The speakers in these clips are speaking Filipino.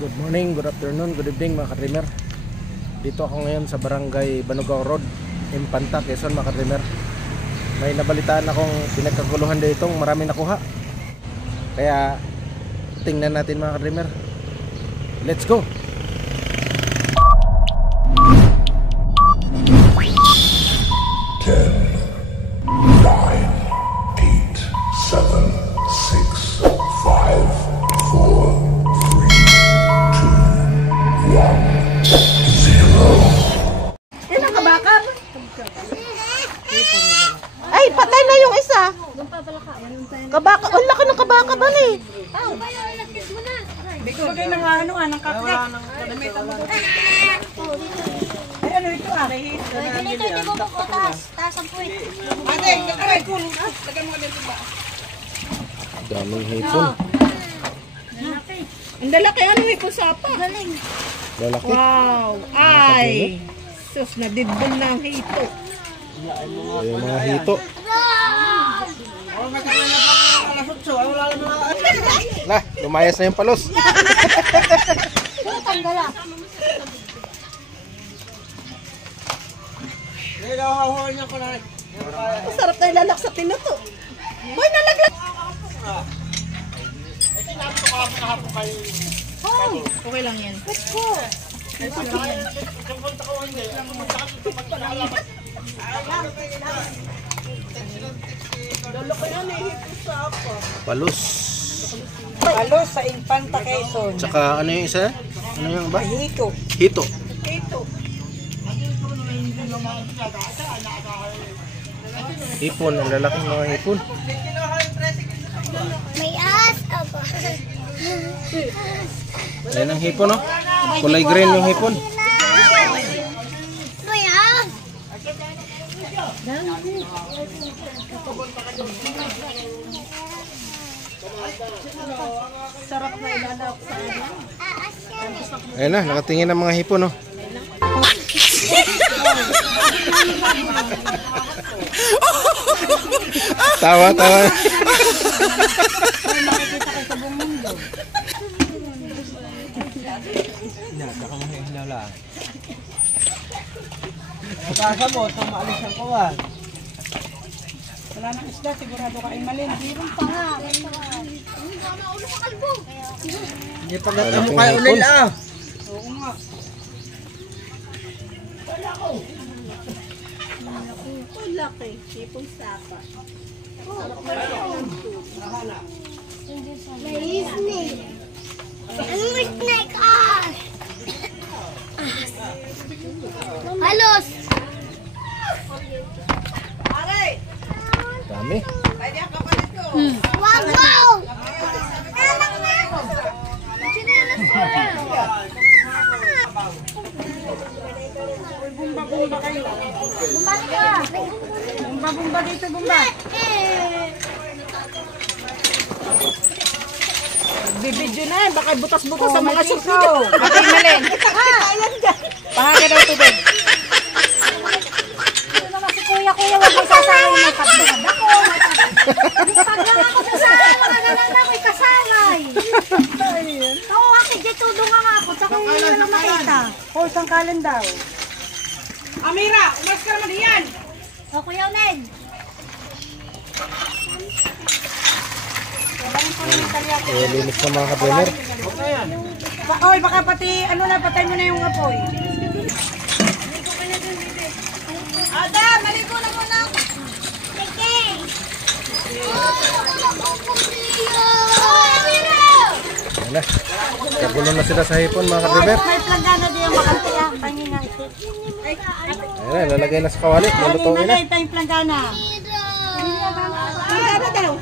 Good morning, good afternoon, good evening mga ka-dreamer. Dito ako ngayon sa barangay Banugao Road, Impanta, Quezon mga ka-dreamer. May nabalitaan akong pinagkaguluhan dito, marami nakuha. Kaya tingnan natin mga ka-dreamer. Let's go! Ay, patay na yung isa. Kabaka, wala ka ng kabaka ba ni? Oh, bayo, lakis mo na. Bagay ng ano, ng kaklik. Ay, ano ito ah? Dito, hindi mo ko taas ang puwit. Ate, aray ko. Lagyan mo dito ba? Daming hipon. Ang lalaki, ano ito sapa? Galing. Lalaki. Wow! Ay! Sus, nadidbon na ang hito. Yung mga hito. Lah, lumayas na yung palos. Tanggala. Masarap na ilalak sa pinuto. Boy, nalaglag! Oh, okay lang yan. Let's go. Palos. Palos sa Infanta Quezon. Tsaka ano yung isa? Ano yung ba? Hito. Hito. Hito. Hipon, ang lalaking mga hipon. May as ako. Ayan ang hipon, no? Kulay green yung hipon. Kuya. Sarap na ilalak sa ano. Ayan na, nakatingin ang mga hipon, no? Tawa, tawa. Baka mo, itong maalis ang kawan. Wala nang isda, sigurado ka ay malin. Meron pa nga. Hindi ka maulo sa kalbo. Hindi pa gata mo kayo ulil, ah. Oo nga. Laki. Sipong sapa. May snake. Anong snake? Ah! Halos. Dami. Wow, wow! Chinelas ko na. Bumba kayo. Bumba ka. Bumba dito, bumba. Bibidyo na yan, baka butas-butas sa mga short nito. Bakit malin? Pahaga daw tubig. Ito naman si kuya, wag mo sasawin ng pagtugad ako. Pag lang ako sasawin, magalan ako, kasaway. Oo, kasi dito nga ako, tsaka hindi na lang makita. O, isang kalan daw. Amira, umas ka naman yan. O, kuya Ned. Linis ng mga ka-dreamer. Oy, baka pati, ano na, patay mo na yung apoy. Ada, maligo na muna. Sige. Amira! Ayan na. Kagulo na sila sa hipon mga ka-dreamer. May plagana din yung makanti ah. Pahingi nga ito. Ayan na, lalagay na sa kawali. Malutuin na. Ito yung planggana. Planggana daw.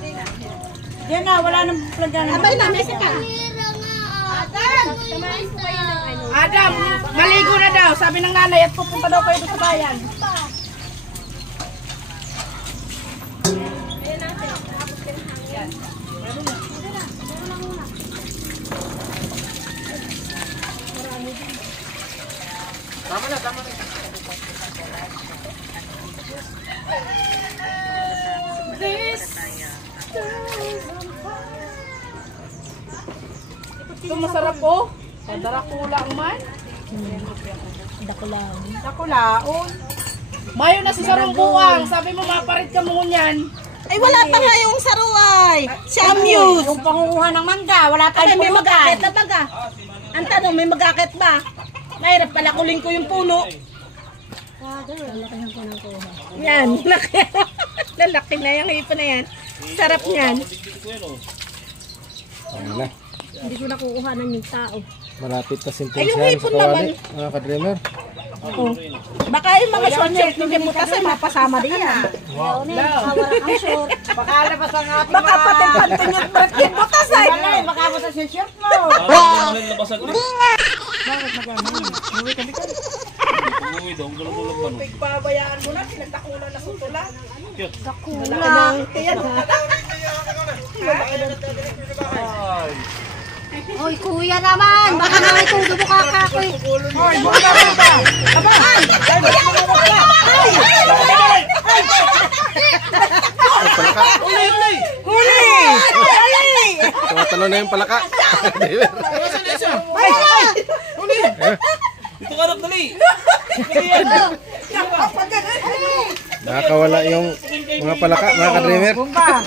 Yan na, wala nang planggana. Abay na, may sika. Adam, maligo na daw. Sabi ng nanay at pupunta daw kayo sa bayan. Tama na, tama na. Ito masarap po. Darakulang man. Dakulang. Dakulaon. Mayo na si Sarong Buwang. Sabi mo maparit ka mo niyan. Ay, wala pa nga yung saruay. Si Amuse. Yung pangunguha ng mangga, wala Ay, tayong may pulutan. mag-akit na baga. Ang tanong, may mag-akit ba? Mahirap pala kuling ko yung puno. Yan, laki. Lalaki na yung hipo na yan. Sarap niyan. Ayun na. Hindi ko nakukuha ng yung tao. Malapit na Ay, yung sintensyahan sa hipon kawali, mga ka-dreamer. Oh. Baka yung mga short-short na butas ay mapasama din yan. Wow. Kawarak ang short. Baka labas ang ating Baka pati pantin yung brat yung butas ay. Baka butas yung shirt mo. Pagpabayaan mo na, pinagtakulan na sutulan. Dakulang. Yan. Hoy, kuya naman. Baka naman itudo mo kakakoy. Hoy, buka buka. Tumatalo na yung palaka. Dito ka nak dali. Nakakawala yung mga palaka, mga ka-dreamer. Bumba.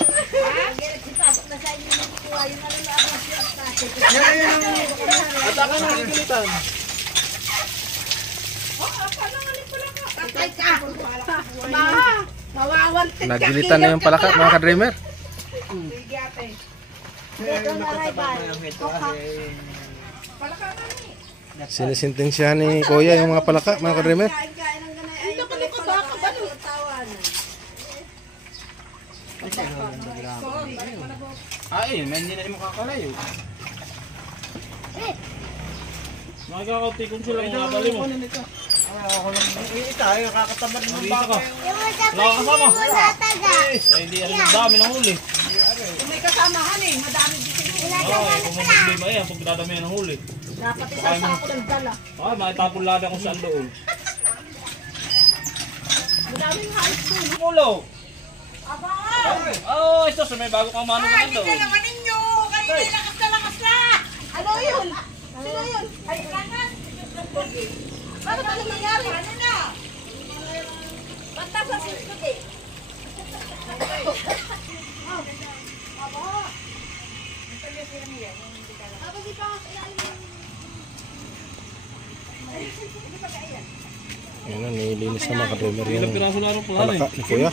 Mawawantin ka. Nagilitan na yung palaka, mga ka-dreamer. Dito na arrival. Sinisintensyahan ni Kuya yung mga palaka, mga ka-dreamer. Ay, may hindi na mo kakalayo. Magkakatikon sila mga bali mo. Tayo nakakatamad ng baka. Wala ka kasama. Ay, hindi ano dami ng huli. Kung may kasamahan eh, madami dito. Ay, kung problema yan, pag dadami ng huli. Dapat isang sako ng dala. Ay, makitapon lada kung saan doon. Madaming halos doon. Ulo! Oh, ito, so may bago kang mano ka doon. Naman ninyo! Kayo lakas na lakas na! Ano yun? Sino yun? Ay, lakas! Bakit ano nangyari? Ano na? Ba't tapos yung eh? Ayan na, nililinis na mga ka-dreamer yung Ilang piraso laro po palaka ni Kuya.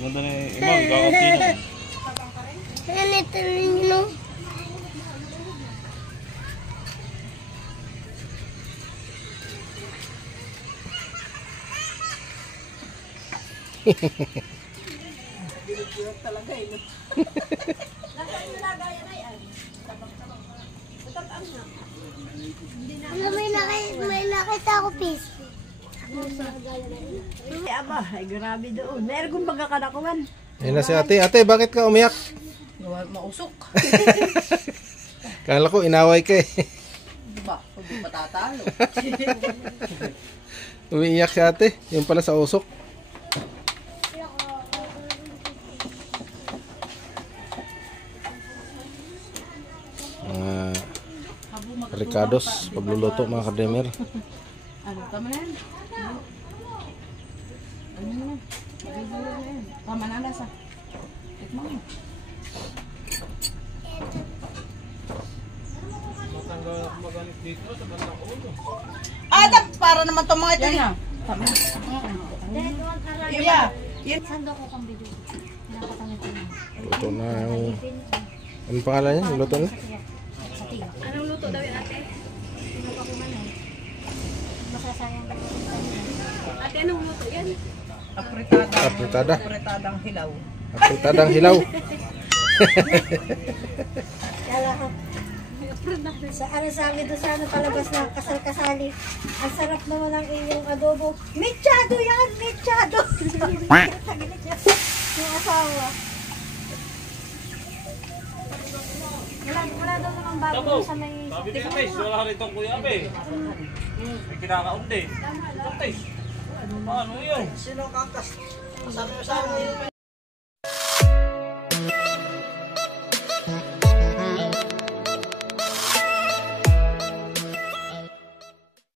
Ganda na ibang, kakatino. Ganito rin, may nakita ako piece. Ay, aba, ay grabe doon. Meron kong pagkakadakuan. Ayan na si ate. Ate, bakit ka umiyak? Mausok. Kala ko inaway ka eh. Diba? Hindi matatalo. Umiiyak si ate. Yung pala sa usok. Ricados, pagluluto mga ka-dreamer. Ano, tama na yan. Ano na yan? Tama na lasa. Tikman mo. Adam, para naman itong mga ito. Yan na. Tama na. Iya. Sando ko kang video. Nakakangit na. Luto na yung... Anong pangalan niya? Luto na? Anong luto daw yun, ate? Pinapakumanan. Masasayang ba yun? Ate, anong luto yan? Apritada. Apritada. Apritadang hilaw. Apritadang hilaw. Kala ko. Sa ano sabi doon sa ano palabas na kasal-kasali. Ang sarap naman ng iyong adobo. Mechado yan! Mechado! Yung asawa. Wala daw namang bago Tabo, doon sa may... sabi ni Tes, wala ka rito ang kuya abe. May kinakaunti. Tes, paano yun? Sino kakas? Sabi mo sa amin,